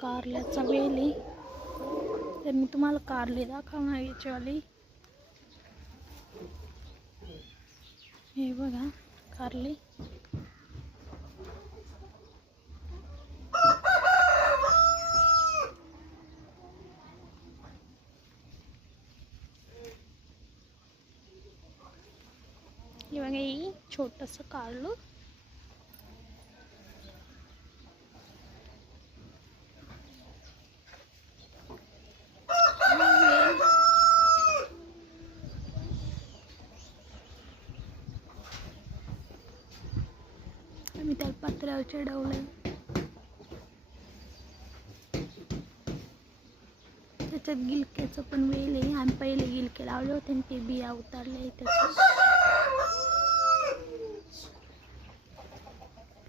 कारल्याचा वेल आहे, तर मी तुम्हाला कारली दाखवणार याच्यावाली. हे बघा कारली. हे बघा ही छोटंसं कारलं. मी त्याला पत्र्यावर चढवलंय. त्याच्यात गिलक्याचं पण वेल आहे, आणि पहिले गिलके लावले होते आणि ते बिया उतारले त्याच्यात.